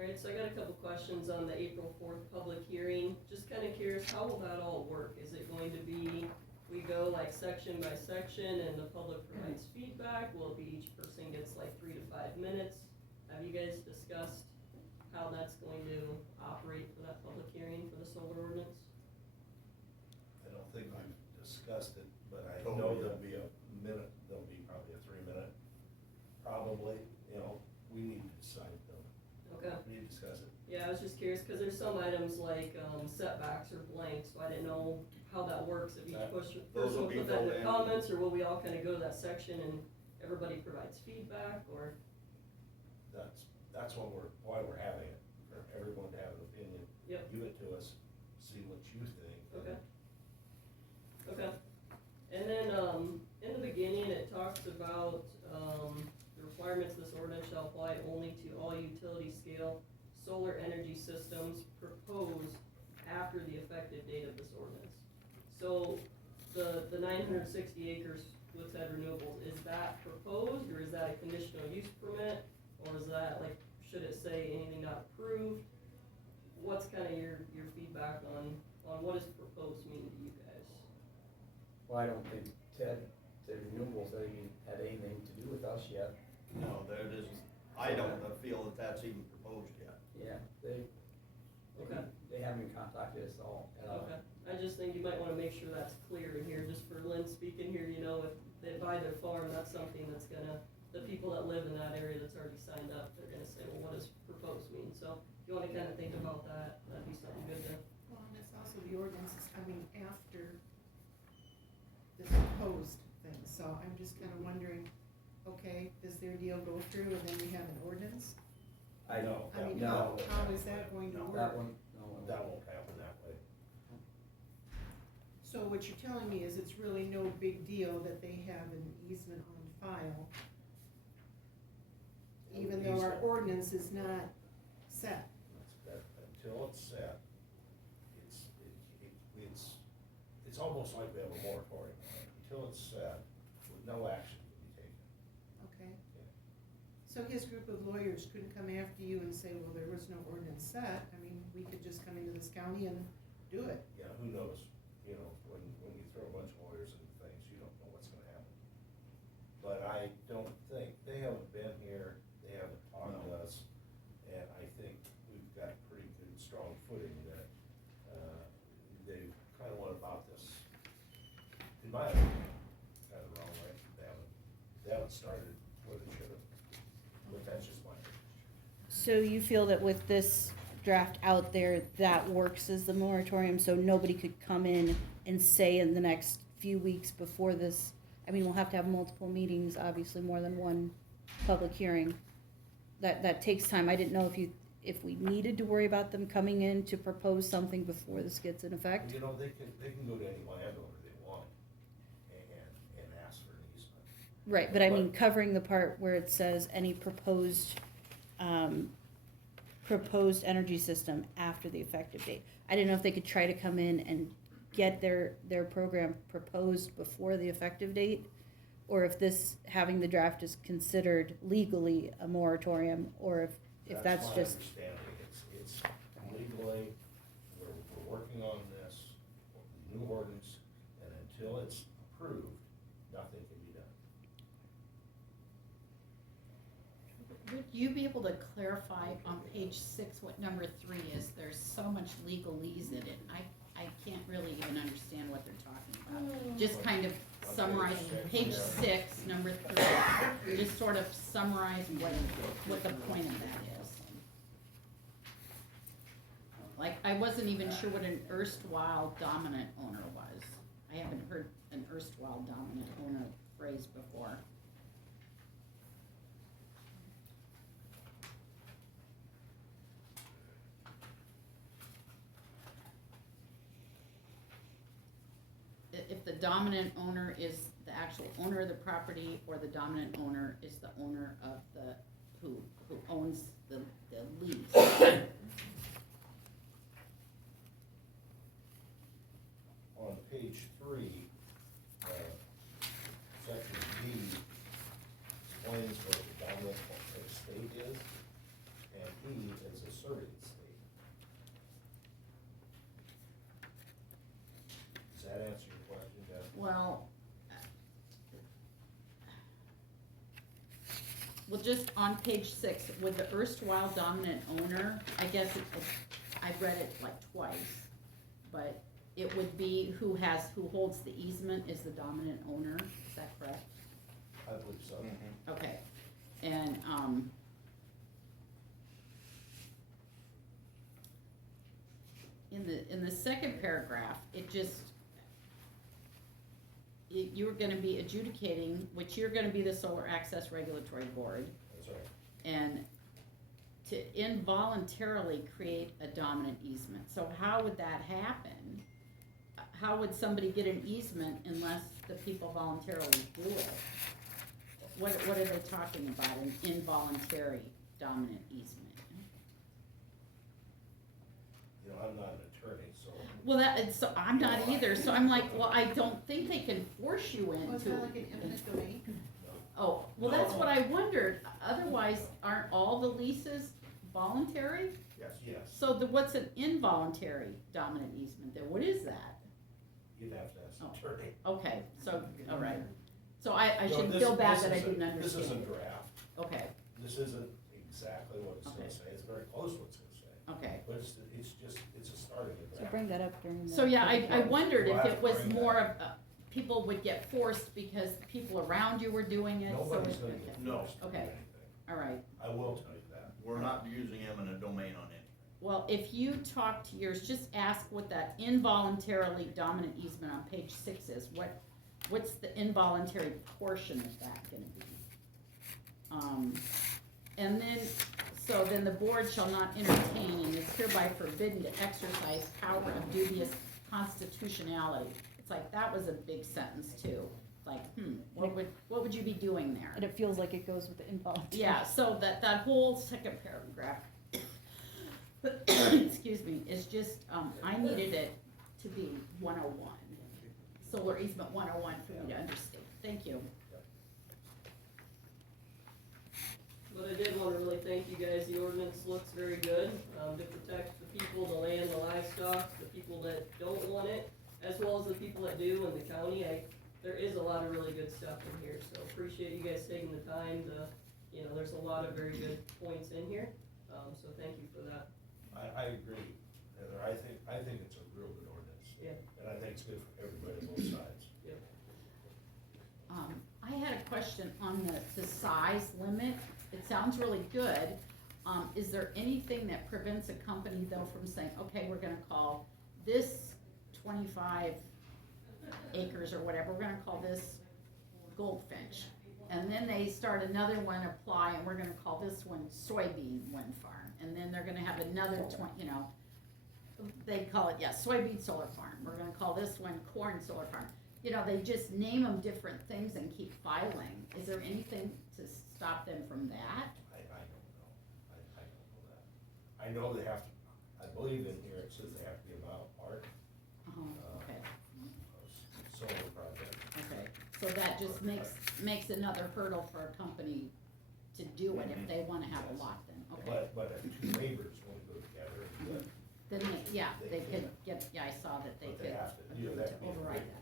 Alright, so I got a couple questions on the April 4th public hearing. Just kinda curious, how will that all work? Is it going to be, we go like section by section and the public provides feedback? Will it be each person gets like 3 to 5 minutes? Have you guys discussed how that's going to operate for that public hearing for the solar ordinance? I don't think we've discussed it, but I Oh, know yeah. there'll be a minute, there'll be probably a 3-minute, probably, we need to decide though. Okay. We need to discuss it. Yeah, I was just curious, cause there's some items like, setbacks or blanks, so I didn't know how that works, if each Those person will will be put that in filled their in. comments, or will we all kinda go to that section and everybody provides feedback, or? That's why we're having it, for everyone to have an opinion. Yep. Give it to us, see what you think. Okay. Okay, and then, in the beginning, it talks about, the requirements of this ordinance shall apply only to all utility scale solar energy systems proposed after the effective date of this ordinance. So, the 960 acres with said renewables, is that proposed, or is that a conditional use permit? Or is that, like, should it say anything not approved? What's kinda your feedback on what does proposed mean to you guys? Well, I don't think Ted, the renewables, had anything to do with us yet. No, there it isn't. I don't feel that that's even proposed yet. Yeah, they Okay. they haven't contacted us all at all. Okay, I just think you might wanna make sure that's clear in here, just for Lynn speaking here, if they buy their farm, that's something that's gonna, the people that live in that area that's already signed up, they're gonna say, well, what does proposed mean? So, if you wanna kinda think about that, that'd be something good to, Well, and it's also, the ordinance is coming after this proposed thing, so I'm just kinda wondering, okay, does their deal go through and then we have an ordinance? I know. I mean, No, how is that going to No, work? that one, no. That won't happen that way. So what you're telling me is it's really no big deal that they have an easement on file, even though our Easement. ordinance is not set. Until it's set, it's almost like we have a moratorium on it. Until it's set, no action can be taken. Okay. Yeah. So his group of lawyers couldn't come after you and say, well, there was no ordinance set, I mean, we could just come into this county and do it. Yeah, who knows, when you throw a bunch of lawyers into things, you don't know what's gonna happen. But I don't think, they haven't been here, they haven't talked to us, and I think we've got pretty good, strong footing that, they kinda went about this, in my opinion, kinda the wrong way. They haven't started where they should have, but that's just my opinion. So you feel that with this draft out there, that works as the moratorium, so nobody could come in and say in the next few weeks before this, I mean, we'll have to have multiple meetings, obviously more than one public hearing. That takes time. I didn't know if we needed to worry about them coming in to propose something before this gets in effect. They can go to any landowner they want and ask for an easement. Right, but I mean, covering the part where it says any proposed energy system after the effective date. I didn't know if they could try to come in and get their program proposed before the effective date, or if this, having the draft is considered legally a moratorium, or if that's my just, understanding, it's legally, we're working on this, new ordinance, and until it's approved, nothing can be done. Would you be able to clarify on page 6 what number 3 is? There's so much legalese in it, I can't really even understand what they're talking about. Just kind of summarize, page 6, number 3, just sort of summarize what the point of that is. Like, I wasn't even sure what an erstwhile dominant owner was. I haven't heard an erstwhile dominant owner phrase before. If the dominant owner is the actual owner of the property, or the dominant owner is the owner of who owns the lease. On page 3, section B explains what the dominant estate is, and E is a serving state. Does that answer your question, Jeff? Well, just on page 6, with the erstwhile dominant owner, I guess I've read it like twice, but it would be who holds the easement is the dominant owner, is that correct? I believe so. Okay, and, in the second paragraph, you're gonna be adjudicating, which you're gonna be the Solar Access Regulatory Board, That's right. and to involuntarily create a dominant easement. So how would that happen? How would somebody get an easement unless the people voluntarily do it? What are they talking about, an involuntary dominant easement? You know, I'm not an attorney, so. Well, so I'm not either, so I'm like, well, I don't think they can force you Well, it's into. not like an eminent domain. Oh, well, that's what I wondered, otherwise, aren't all the leases voluntary? Yes. Yes. So what's an involuntary dominant easement there, what is that? You'd have to ask the attorney. Okay, so, all right, so I No, shouldn't this- feel bad this that I isn't- didn't understand. This isn't draft. Okay, This isn't exactly what it's Okay. gonna say. It's very close to what it's gonna say. okay. But it's a starting So draft. bring that up during the. So, yeah, I wondered We'll if have it to was bring more that. of, people would get forced because the people around you were doing it, so. Nobody's it- gonna okay. get No. forced to do Okay. anything. All right, I will tell you that. We're not using eminent domain on anything. well, if you talk to yours, just ask what that involuntarily dominant easement on page 6 is, what's the involuntary portion of that gonna be? And then, so then the board shall not entertain and is hereby forbidden to exercise power of dubious constitutionality. It's like, that was a big sentence too, like, what would you be doing there? And it feels like it goes with the involuntary. Yeah, so that whole second paragraph, excuse me, is just, I needed it to be 101. Solar easement 101 for me to understand. Thank you. But I did wanna really thank you guys, the ordinance looks very good, to protect the people, the land, the livestock, the people that don't want it, as well as the people that do in the county. There is a lot of really good stuff in here, so appreciate you guys taking the time to, there's a lot of very good points in here, so thank you for that. I agree, Heather. I think it's a real good ordinance. Yeah. And I think it's good for everybody on both sides. I had a question on the size limit. It sounds really good. Is there anything that prevents a company though from saying, okay, we're gonna call this 25 acres or whatever, we're gonna call this Goldfinch. And then they start another one apply and we're gonna call this one soybean wind farm. And then they're gonna have another 20, they call it, soybean solar farm. We're gonna call this one corn solar farm. They just name them different things and keep filing. Is there anything to stop them from that? I don't know. I don't know that. I know they have to, I believe in here it says they have to be about part Okay, solar project. okay. So that just makes another hurdle for a company to do it if they wanna have a lot then, okay. But if two neighbors want to go together and do it, Then, they They could can. get, I saw that they But they could have to, agree that to override that.